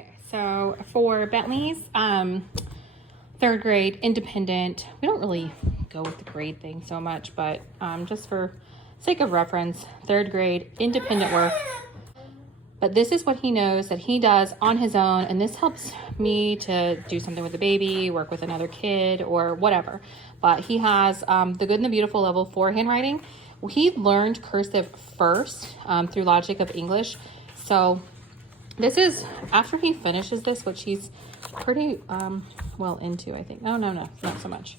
Okay, so for Bentley's third grade independent, we don't really go with the grade thing so much, but just for sake of reference, third grade independent work. But this is what he knows that he does on his own, and this helps me to do something with the baby, work with another kid, or whatever. But he has the Good and the Beautiful level 4 handwriting. He learned cursive first through Logic of English. So this is after he finishes this, which he's pretty well into, I think. No, not so much.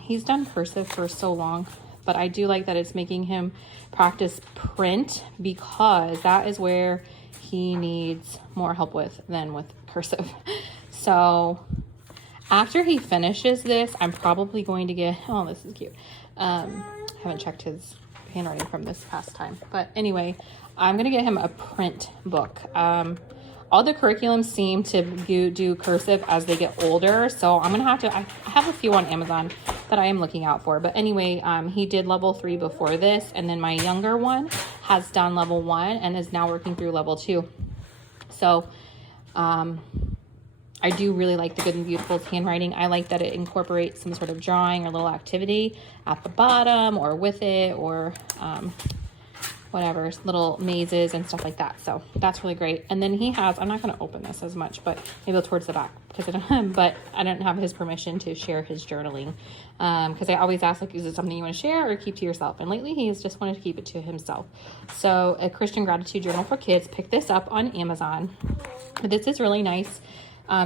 He's done cursive for so long, but I do like that it's making him practice print because that is where he needs more help with than with cursive. So after he finishes this, I'm probably going to get, oh, this is cute. Haven't checked his handwriting from this past time, but anyway, I'm going to get him a print book. All the curriculums seem to do cursive as they get older. So I'm going to have to, I have a few on Amazon that I am looking out for. But anyway, he did level 3 before this. And then my younger one has done level 1 and is now working through level 2. So I do really like the Good and Beautiful's handwriting. I like that it incorporates some sort of drawing or little activity at the bottom or with it, or whatever, little mazes and stuff like that. So that's really great. And then he has, I'm not going to open this as much, but maybe towards the back because but I don't have his permission to share his journaling. Because I always ask, like, is it something you want to share or keep to yourself? And lately he's just wanted to keep it to himself. So a Christian Gratitude Journal for Kids, pick this up on Amazon. But this is really nice.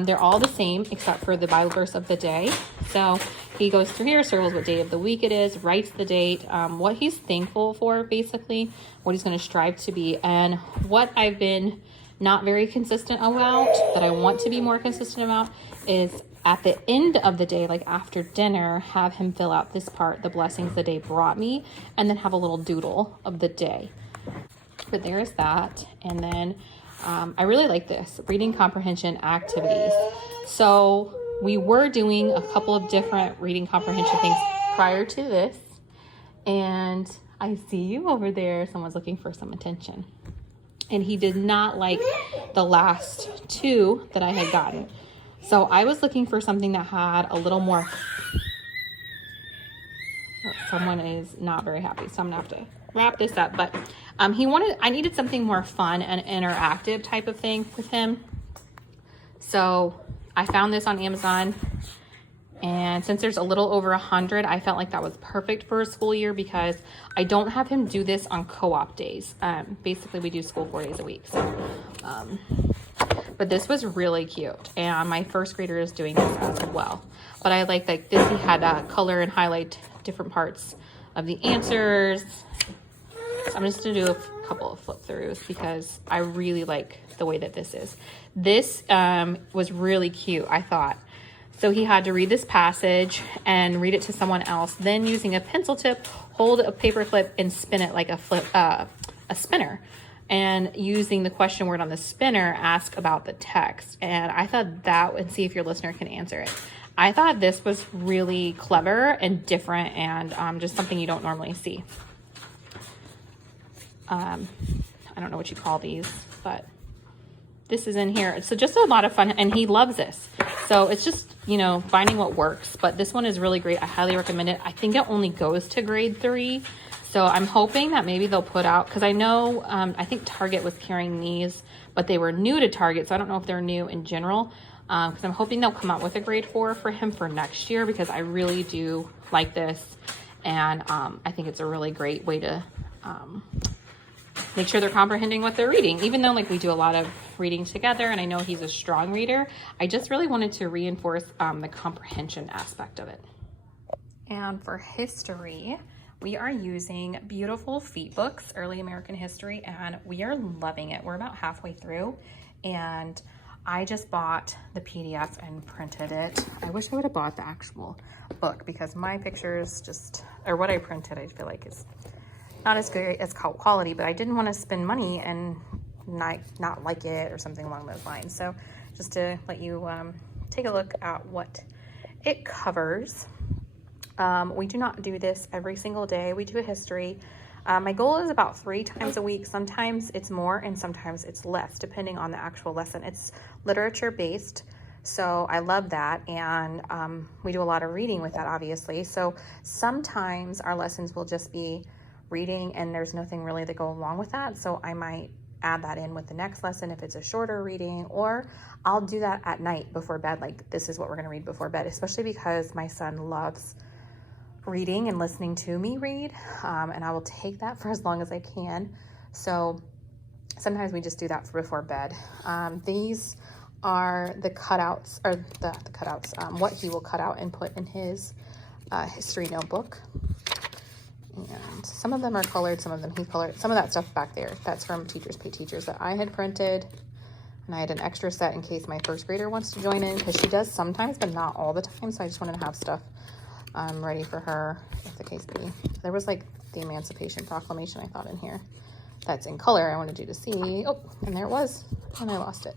They're all the same except for the Bible verse of the day. So he goes through here, circles what day of the week it is, writes the date, what he's thankful for, basically, what he's going to strive to be, and what I've been not very consistent about, that I want to be more consistent about, is at the end of the day, like after dinner, have him fill out this part, the blessings the day brought me, and then have a little doodle of the day. But there's that. And then I really like this, reading comprehension activities. So we were doing a couple of different reading comprehension things prior to this. And I see you over there. Someone's looking for some attention. And he did not like the last 2 that I had gotten. So I was looking for something that had a little more. Someone is not very happy, so I'm gonna have to wrap this up. But I needed something more fun and interactive type of thing with him. So I found this on Amazon, and since there's a little over 100, I felt like that was perfect for a school year because I don't have him do this on co-op days. Basically we do school 4 days a week. So, but this was really cute, and my first grader is doing this as well. But I like this. He had color and highlight different parts of the answers. So I'm just going to do a couple of flip throughs because I really like the way that this is. This was really cute, I thought. So he had to read this passage and read it to someone else. Then using a pencil tip, hold a paper clip and spin it like a spinner. And using the question word on the spinner, ask about the text. And I thought that, and see if your listener can answer it. I thought this was really clever and different, and just something you don't normally see. I don't know what you call these, but this is in here. So just a lot of fun, and he loves this. So it's just, finding what works. But this one is really great. I highly recommend it. I think it only goes to grade 3. So I'm hoping that maybe they'll put out, because I know, I think Target was carrying these, but they were new to Target. So I don't know if they're new in general. Because I'm hoping they'll come out with a grade 4 for him for next year, because I really do like this. And I think it's a really great way to make sure they're comprehending what they're reading. Even though we do a lot of reading together, and I know he's a strong reader, I just really wanted to reinforce the comprehension aspect of it. And for history, we are using Beautiful Feet Books, Early American History, and we are loving it. We're about halfway through, and I just bought the PDF and printed it. I wish I would have bought the actual book because my pictures or what I printed, I feel like is not as good as quality, but I didn't want to spend money and not like it or something along those lines. So just to let you take a look at what it covers. We do not do this every single day. We do a history. My goal is about 3 times a week. Sometimes it's more and sometimes it's less, depending on the actual lesson. It's literature based, so I love that. And we do a lot of reading with that, obviously. So sometimes our lessons will just be reading and there's nothing really that go along with that. So I might add that in with the next lesson if it's a shorter reading, or I'll do that at night before bed. Like, this is what we're going to read before bed, especially because my son loves reading and listening to me read, and I will take that for as long as I can. So sometimes we just do that for before bed. These are the cutouts, or the cutouts, what he will cut out and put in his history notebook. And some of them are colored, some of them he colored. Some of that stuff back there, that's from Teachers Pay Teachers that I had printed. And I had an extra set in case my first grader wants to join in, because she does sometimes, but not all the time. So I just wanted to have stuff ready for her, if the case be. There was like the Emancipation Proclamation, I thought, in here. That's in color. I wanted you to see. Oh, and there it was, and I lost it.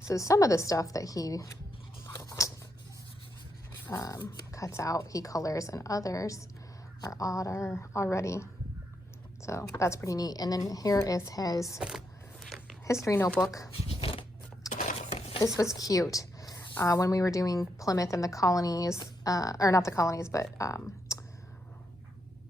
So some of the stuff that he cuts out, he colors, and others are odder already. So that's pretty neat. And then here is his history notebook. This was cute. When we were doing Plymouth and the colonies, or not the colonies, but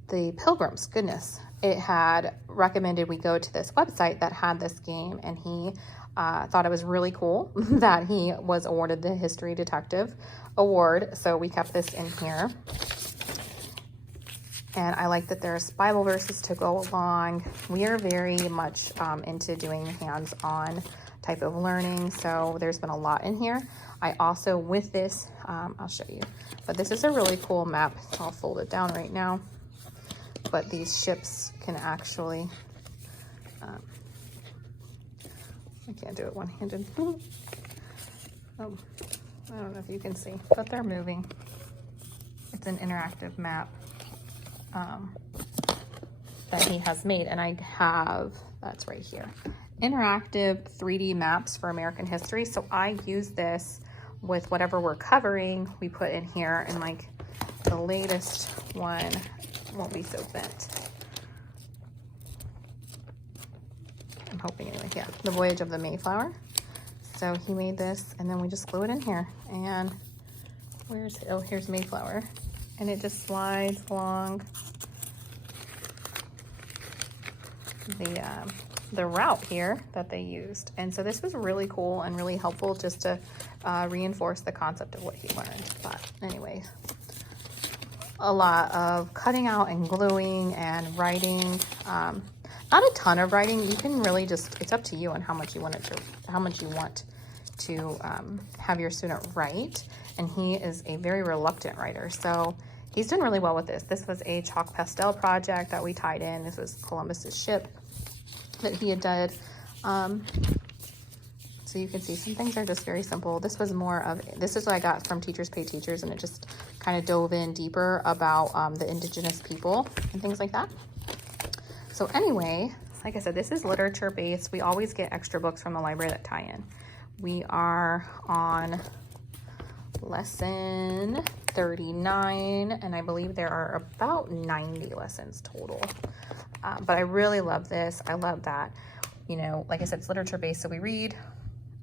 the Pilgrims, goodness, it had recommended we go to this website that had this game, and he thought it was really cool that he was awarded the History Detective Award. So we kept this in here. And I like that there's Bible verses to go along. We are very much into doing hands-on type of learning, so there's been a lot in here. I also, with this, I'll show you, but this is a really cool map. I'll fold it down right now, but these ships can actually, I can't do it one-handed. Oh, I don't know if you can see, but they're moving. It's an interactive map that he has made, and I have, that's right here, interactive 3D maps for American history. So I use this with whatever we're covering. We put in here, and like the latest one won't be so bent. I'm hoping anyway. Yeah, the Voyage of the Mayflower. So he made this, and then we just glue it in here. And here's Mayflower, and it just slides along the route here that they used. And so this was really cool and really helpful just to reinforce the concept of what he learned. But anyway, a lot of cutting out and gluing and writing. Not a ton of writing. You can really just, it's up to you on how much you want to have your student write. And he is a very reluctant writer, so he's done really well with this. This was a chalk pastel project that we tied in. This was Columbus's ship that he had done. So you can see some things are just very simple. This was more of, this is what I got from Teachers Pay Teachers, and it just kind of dove in deeper about the indigenous people and things like that. So anyway, like I said, this is literature based. We always get extra books from the library that tie in. We are on lesson 39, and I believe there are about 90 lessons total. But I really love this. I love that, you know, like I said, it's literature based. So we read,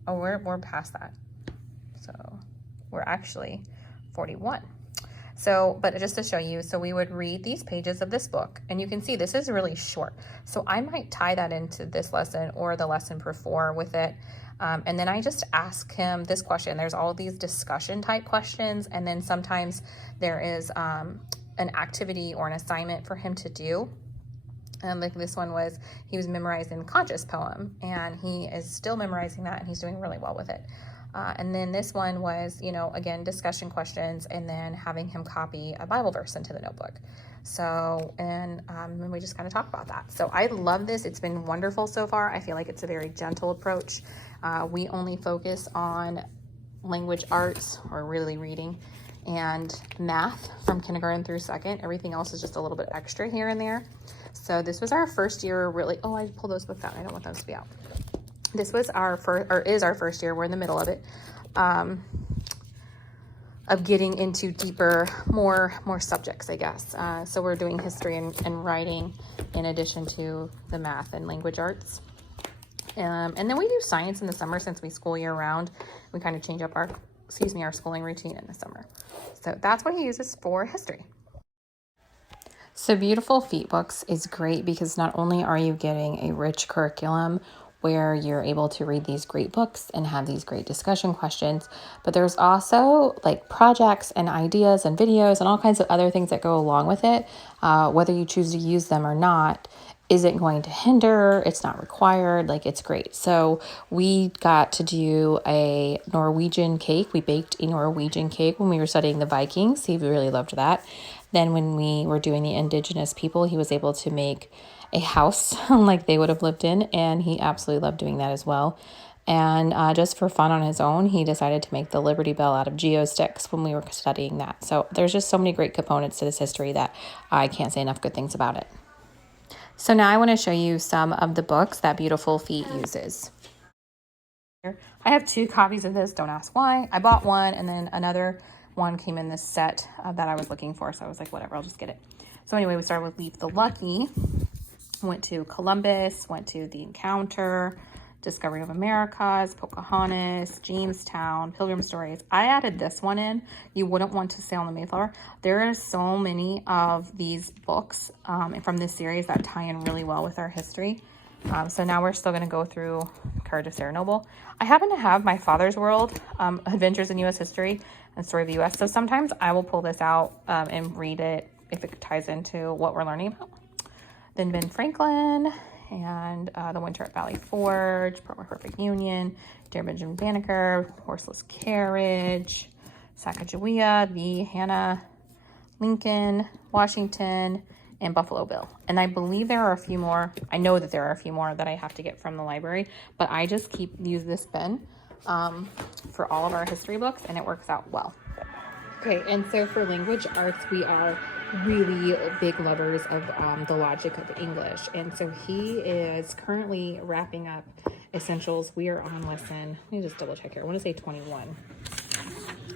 oh, we're past that. So we're actually 41. So, but just to show you, so we would read these pages of this book, and you can see this is really short. So I might tie that into this lesson or the lesson before with it. And then I just ask him this question. There's all of these discussion type questions. And then sometimes there is an activity or an assignment for him to do. Like this one was, he was memorizing the Conscious poem, and he is still memorizing that, and he's doing really well with it. And then this one was, you know, again, discussion questions, and then having him copy a Bible verse into the notebook. So, and we just kind of talk about that. So I love this. It's been wonderful so far. I feel like it's a very gentle approach. We only focus on language arts, or really reading, and math from kindergarten through second. Everything else is just a little bit extra here and there. So this was our first year, really. Oh, I pulled those books out. I don't want those to be out. This was our first, or is our first year. We're in the middle of it. getting into deeper, more subjects, I guess. So we're doing history and writing in addition to the math and language arts. And then we do science in the summer since we school year round. We kind of change up our schooling routine in the summer. So that's what he uses for history. So Beautiful Feet Books is great because not only are you getting a rich curriculum where you're able to read these great books and have these great discussion questions, but there's also like projects and ideas and videos and all kinds of other things that go along with it. Whether you choose to use them or not isn't going to hinder, it's not required, like it's great. So we got to do a Norwegian cake. We baked a Norwegian cake when we were studying the Vikings. He really loved that. Then when we were doing the indigenous people, he was able to make a house like they would have lived in, and he absolutely loved doing that as well. And just for fun on his own, he decided to make the Liberty Bell out of geosticks when we were studying that. So there's just so many great components to this history that I can't say enough good things about it. So now I want to show you some of the books that Beautiful Feet uses. I have 2 copies of this, don't ask why. I bought one and then another one came in this set that I was looking for. So I was like, whatever, I'll just get it. So anyway, we started with Leaf the Lucky, went to Columbus, went to The Encounter, Discovery of Americas, Pocahontas, Jamestown, Pilgrim Stories. I added this one in. You wouldn't want to sail on the Mayflower. There are so many of these books from this series that tie in really well with our history. So now we're still going to go through Courage of Sarah Noble. I happen to have My Father's World, Adventures in U.S. History and Story of the U.S. So sometimes I will pull this out and read it if it ties into what we're learning about. Then Ben Franklin and The Winter at Valley Forge, Perfect Union, Dear Benjamin Banneker, Horseless Carriage, Sacagawea, The Hannah Lincoln, Washington, and Buffalo Bill. And I believe there are a few more. I know that there are a few more that I have to get from the library, but I just use this pen for all of our history books, and it works out well. Okay, and so for language arts, we are really big lovers of the logic of English. And so he is currently wrapping up Essentials. We are on lesson, let me just double check here. I want to say 21.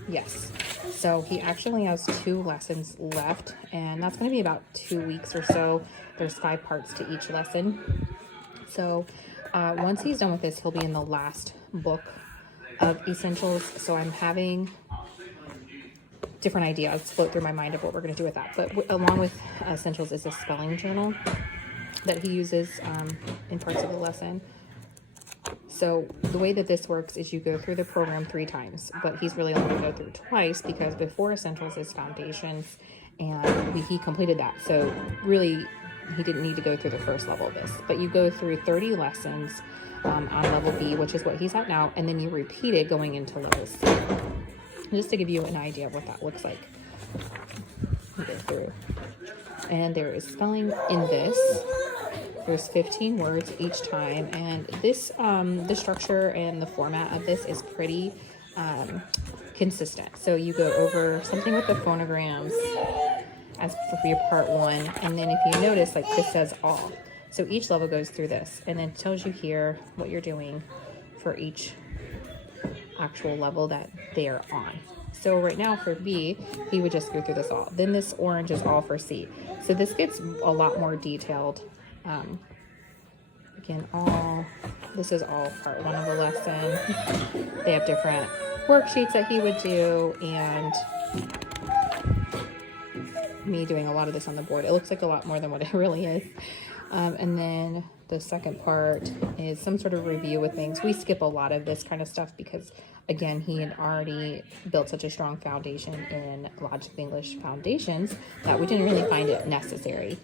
Yes. So he actually has 2 lessons left, and that's going to be about 2 weeks or so. There's 5 parts to each lesson. So once he's done with this, he'll be in the last book of Essentials. So I'm having different ideas float through my mind of what we're going to do with that. But along with Essentials is a spelling journal that he uses in parts of the lesson. So the way that this works is you go through the program 3 times, but he's really only going to go through twice because before Essentials is Foundations, and he completed that. So really, he didn't need to go through the first level of this. But you go through 30 lessons on level B, which is what he's at now, and then you repeat it going into level C. Just to give you an idea of what that looks like. Go through. And there is spelling in this. There's 15 words each time, and this the structure and the format of this is pretty consistent. So you go over something with the phonograms as for your part 1, and then if you notice, like this says all. So each level goes through this, and then tells you here what you're doing for each actual level that they are on. So right now for B, he would just go through this all. Then this orange is all for C. So this gets a lot more detailed. Again, this is all part 1 of the lesson. They have different worksheets that he would do, and me doing a lot of this on the board. It looks like a lot more than what it really is. And then the second part is some sort of review with things. We skip a lot of this kind of stuff because, again, he had already built such a strong foundation in Logic of English Foundations that we didn't really find it necessary.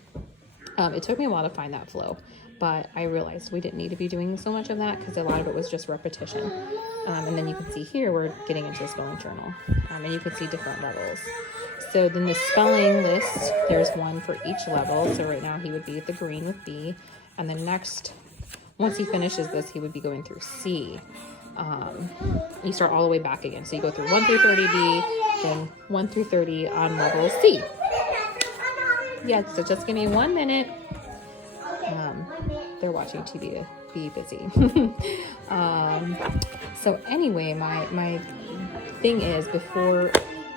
It took me a while to find that flow, but I realized we didn't need to be doing so much of that because a lot of it was just repetition. And then you can see here we're getting into the spelling journal, and you can see different levels. So then the spelling list, there's 1 for each level. So right now he would be at the green with B, and then next, once he finishes this, he would be going through C. You start all the way back again. So you go through 1 through 30B, then 1 through 30 on level C. Yeah, so just give me 1 minute. They're watching TV to be busy. So anyway, my thing is before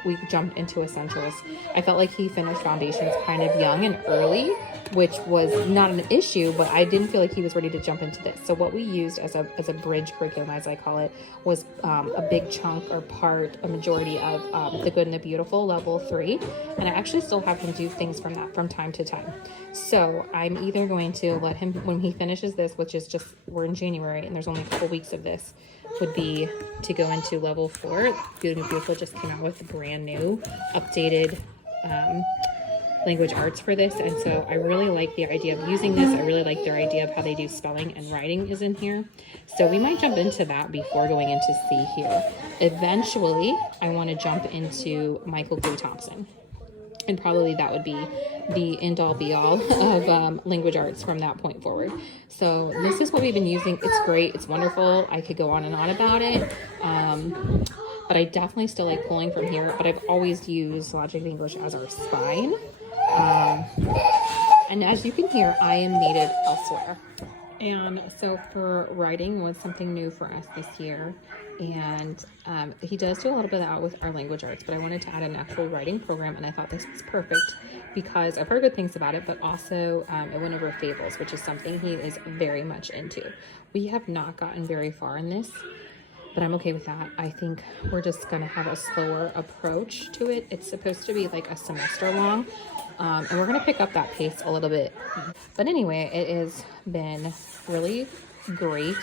we jumped into essentials. I felt like he finished foundations kind of young and early, which was not an issue, but I didn't feel like he was ready to jump into this. So what we used as a bridge curriculum, as I call it, was a big chunk or part, a majority of The Good and the Beautiful, level 3. And I actually still have him do things from that from time to time. So I'm either going to let him, when he finishes this, which is just, we're in January and there's only a couple weeks of this, would be to go into level 4. Good and Beautiful just came out with a brand new updated language arts for this, and so I really like the idea of using this. I really like their idea of how they do spelling and writing is in here, so we might jump into that before going into C here. Eventually I want to jump into Michael Gray Thompson, and probably that would be the end-all be-all of language arts from that point forward. So this is what we've been using. It's great, it's wonderful. I could go on and on about it, but I definitely still like pulling from here, but I've always used Logic English as our spine. And as you can hear, I am needed elsewhere. And so for writing was something new for us this year. And he does do a little bit of that with our language arts, but I wanted to add an actual writing program, and I thought this was perfect because I've heard good things about it, but also it went over fables, which is something he is very much into. We have not gotten very far in this, but I'm okay with that. I think we're just going to have a slower approach to it. It's supposed to be like a semester long, and we're going to pick up that pace a little bit. But anyway, it has been really great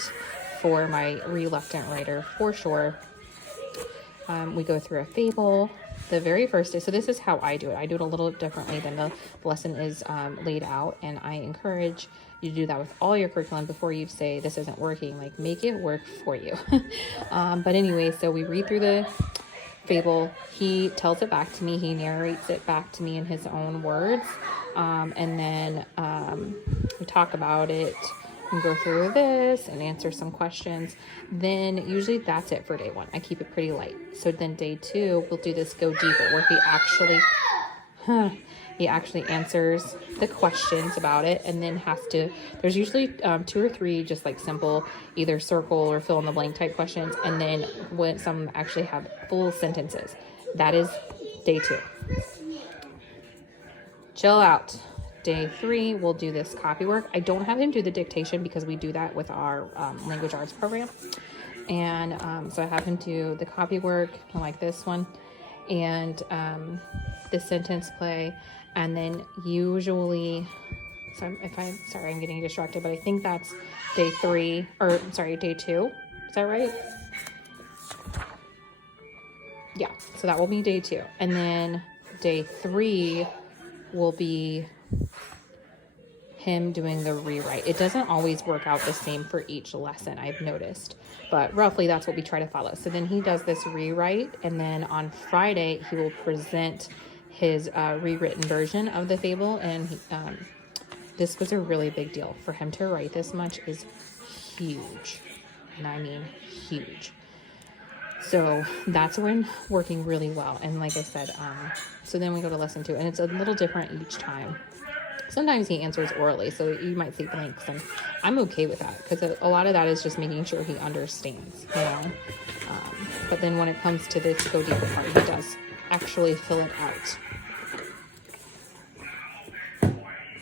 for my reluctant writer, for sure. We go through a fable the very first day. So this is how I do it. I do it a little differently than the lesson is laid out, and I encourage you to do that with all your curriculum before you say this isn't working. Like, make it work for you. But anyway, so we read through the fable. He tells it back to me. He narrates it back to me in his own words, and then we talk about it and go through this and answer some questions. Then usually that's it for day 1. I keep it pretty light. So then day 2, we'll do this go deeper, where he actually answers the questions about it, and then has to, there's usually 2 or 3 just like simple either circle or fill in the blank type questions, and then when some actually have full sentences. That is day 2. Chill out. Day 3, we'll do this copy work. I don't have him do the dictation because we do that with our language arts program. And so I have him do the copy work, like this one, and the sentence play. And then usually, sorry, I'm getting distracted, but I think that's day 3, or sorry, day 2. Is that right? Yeah, so that will be day 2. And then day 3 will be him doing the rewrite. It doesn't always work out the same for each lesson, I've noticed, but roughly that's what we try to follow. So then he does this rewrite, and then on Friday he will present his rewritten version of the fable. And this was a really big deal for him to write this much. Is huge, and I mean huge. So that's when working really well. And like I said, so then we go to lesson 2, and it's a little different each time. Sometimes he answers orally, so you might see blanks, and I'm okay with that because a lot of that is just making sure he understands, you know. But then when it comes to this go deeper part, he does actually fill it out.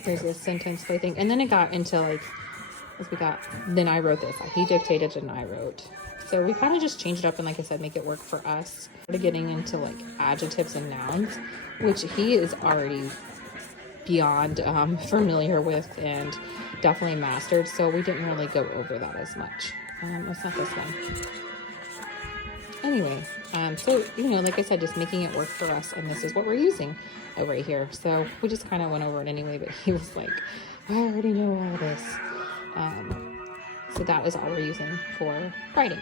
There's this sentence play thing, and then it got into like, then I wrote this. He dictated and I wrote. So we kind of just changed it up and, like I said, make it work for us. We're getting into like adjectives and nouns, which he is already beyond familiar with and definitely mastered. So we didn't really go over that as much. It's not this one. Anyway, so, you know, like I said, just making it work for us. And this is what we're using right here. So we just kind of went over it anyway, but he was like, I already know all this. So that is all we're using for writing.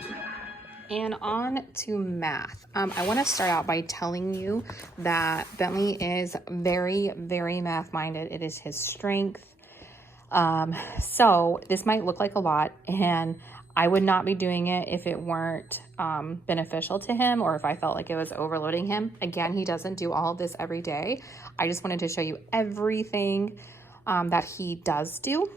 And on to math. I want to start out by telling you that Bentley is very, very math-minded. It is his strength. So this might look like a lot, and I would not be doing it if it weren't beneficial to him, or if I felt like it was overloading him. Again, he doesn't do all of this every day. I just wanted to show you everything that he does do.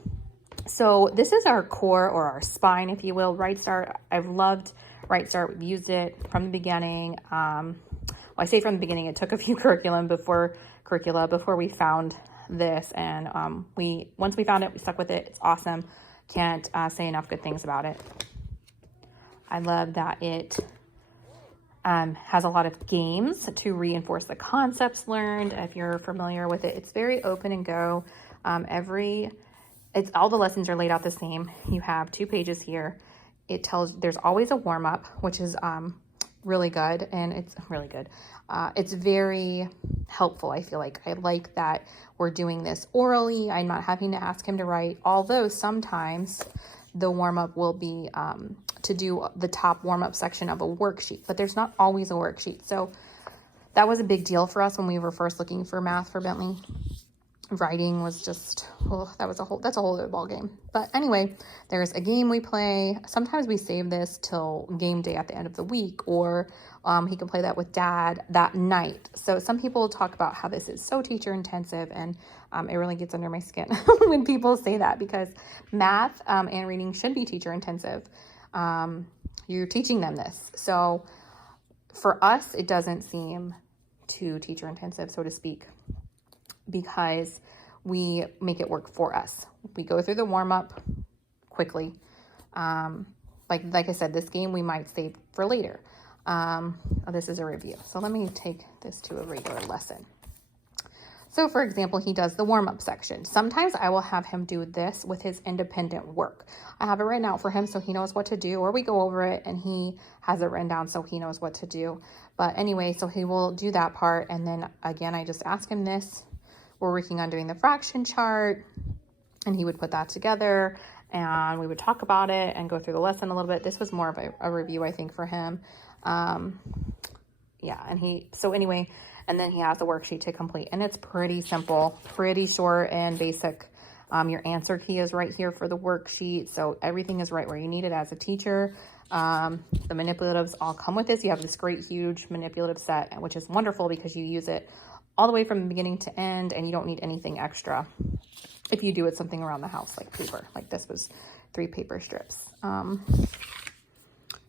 So this is our core, or our spine, if you will. Right Start. I've loved Right Start. We've used it from the beginning. I say from the beginning, it took a few curricula before we found this. And once we found it, we stuck with it. It's awesome. Can't say enough good things about it. I love that it has a lot of games to reinforce the concepts learned. If you're familiar with it, it's very open and go. All the lessons are laid out the same. You have 2 pages here. There's always a warm up, which is really good, and it's really good. It's very helpful. I feel like I like that we're doing this orally. I'm not having to ask him to write, although sometimes the warm up will be to do the top warm up section of a worksheet, but there's not always a worksheet. So that was a big deal for us when we were first looking for math for Bentley. Writing was just, that's a whole other ball game. But anyway, there's a game we play. Sometimes we save this till game day at the end of the week, or he can play that with dad that night. So some people talk about how this is so teacher intensive, and it really gets under my skin when people say that, because math and reading should be teacher intensive. You're teaching them this. So for us, it doesn't seem too teacher intensive, so to speak, because we make it work for us. We go through the warm-up quickly. Like I said, this game we might save for later. This is a review. So let me take this to a regular lesson. So for example, he does the warm-up section. Sometimes I will have him do this with his independent work. I have it written out for him so he knows what to do, or we go over it and he has it written down so he knows what to do. But anyway, so he will do that part. And then again, I just ask him this. We're working on doing the fraction chart, and he would put that together, and we would talk about it and go through the lesson a little bit. This was more of a review, I think, for him. And then he has the worksheet to complete, and it's pretty simple, pretty short and basic. Your answer key is right here for the worksheet, so everything is right where you need it as a teacher. The manipulatives all come with this. You have this great, huge manipulative set, which is wonderful because you use it all the way from beginning to end, and you don't need anything extra if you do it something around the house, like paper. Like this was 3 paper strips.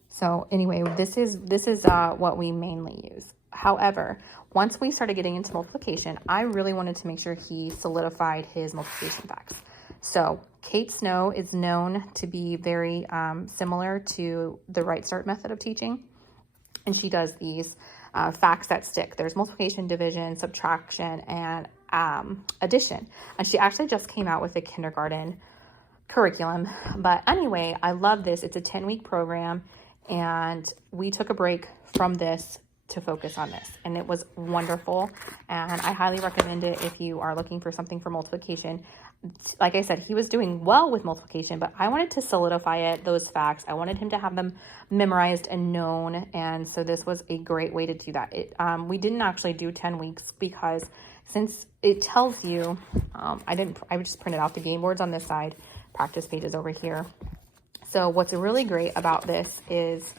So anyway, this is what we mainly use. However, once we started getting into multiplication, I really wanted to make sure he solidified his multiplication facts. So Kate Snow is known to be very similar to the Right Start method of teaching, and she does these facts that stick. There's multiplication, division, subtraction, and addition. And she actually just came out with a kindergarten curriculum. But anyway, I love this. It's a 10-week program, and we took a break from this to focus on this, and it was wonderful, and I highly recommend it if you are looking for something for multiplication. Like I said, he was doing well with multiplication, but I wanted to solidify those facts. I wanted him to have them memorized and known, and so this was a great way to do that. We didn't actually do 10 weeks because since it tells you, I just printed out the game boards on this side, practice pages over here. So what's really great about this is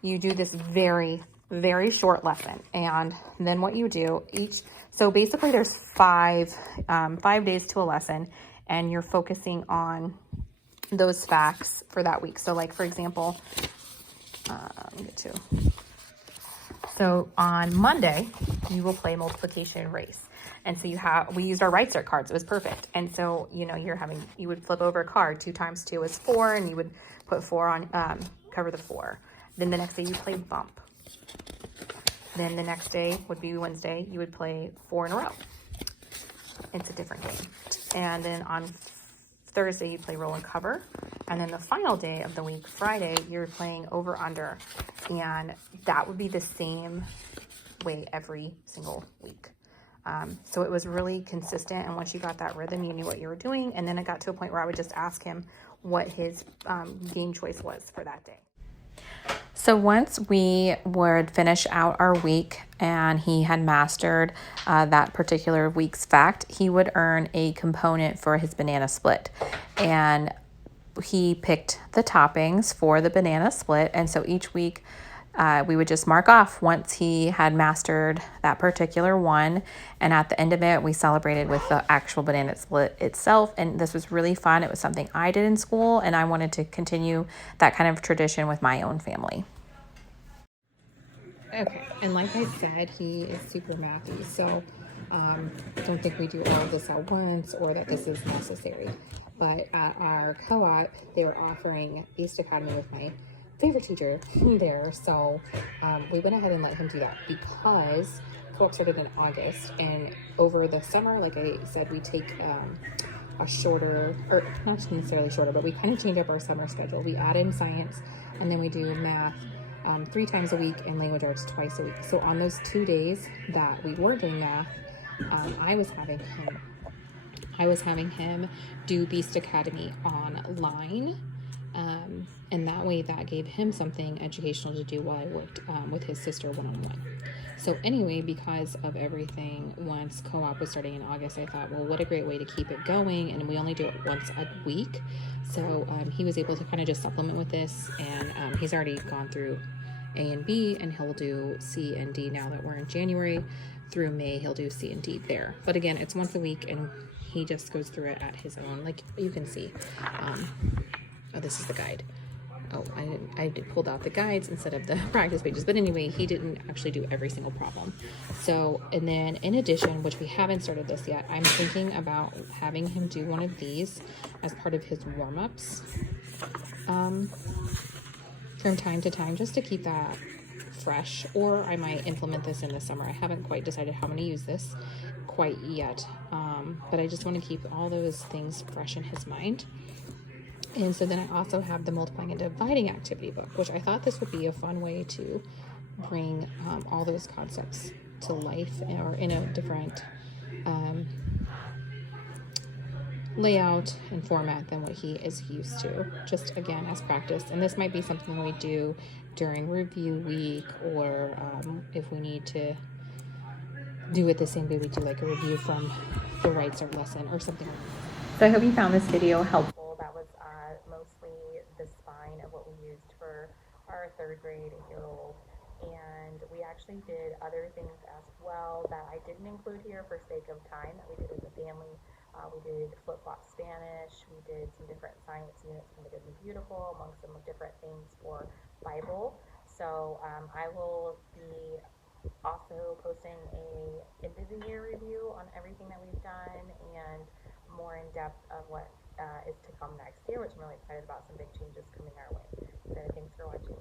you do this very, very short lesson, and then what you do so basically there's 5 days to a lesson, and you're focusing on those facts for that week. So like, for example, so on Monday you will play multiplication race, and so we used our Right Start cards. It was perfect. And so you would flip over a card. 2 times 2 is 4, and you would put 4 on, cover the 4. Then the next day you play bump. Then the next day would be Wednesday. You would play 4 in a row. It's a different game. And then on Thursday, you play roll and cover. And then the final day of the week, Friday, you're playing over under. And that would be the same way every single week. So it was really consistent. And once you got that rhythm, you knew what you were doing. And then it got to a point where I would just ask him what his game choice was for that day. So once we would finish out our week and he had mastered that particular week's fact, he would earn a component for his banana split. And he picked the toppings for the banana split. And so each week we would just mark off once he had mastered that particular one. And at the end of it, we celebrated with the actual banana split itself. And this was really fun. It was something I did in school, and I wanted to continue that kind of tradition with my own family. Okay, and like I said, he is super mathy, so don't think we do all of this at once or that this is necessary. But at our co-op, they were offering Beast Academy with my favorite teacher there, so we went ahead and let him do that because co-op started in August, and over the summer, like I said, we take a shorter, or not necessarily shorter, but we kind of change up our summer schedule. We add in science, and then we do math 3 times a week and language arts twice a week. So on those 2 days that we were doing math, I was having him do Beast Academy online. And that way that gave him something educational to do while I worked with his sister one-on-one. So anyway, because of everything, once co-op was starting in August, I thought, well, what a great way to keep it going. And we only do it once a week. So he was able to kind of just supplement with this. And he's already gone through A and B, and he'll do C and D now that we're in January. Through May, he'll do C and D there. But again, it's once a week, and he just goes through it at his own, like you can see. Oh, this is the guide. Oh, I pulled out the guides instead of the practice pages. But anyway, he didn't actually do every single problem. So, and then in addition, which we haven't started this yet, I'm thinking about having him do one of these as part of his warm-ups from time to time, just to keep that fresh. Or I might implement this in the summer. I haven't quite decided how I'm going to use this quite yet. But I just want to keep all those things fresh in his mind. And so then I also have the multiplying and dividing activity book, which I thought this would be a fun way to bring all those concepts to life, or in a different layout and format than what he is used to, just again as practice. And this might be something we do during review week, or if we need to do it the same way we do like a review from the Right Start lesson or something like that. So I hope you found this video helpful. Mostly the spine of what we used for our 3rd grade 8-year-old, and we actually did other things as well that I didn't include here for sake of time that we did as a family. We did flip-flop Spanish, we did some different science units from the Good and Beautiful, among some different things for Bible. So I will be also posting a end of the year review on everything that we've done, and more in depth of what is to come next year, which I'm really excited about, some big changes coming our way. So thanks for watching.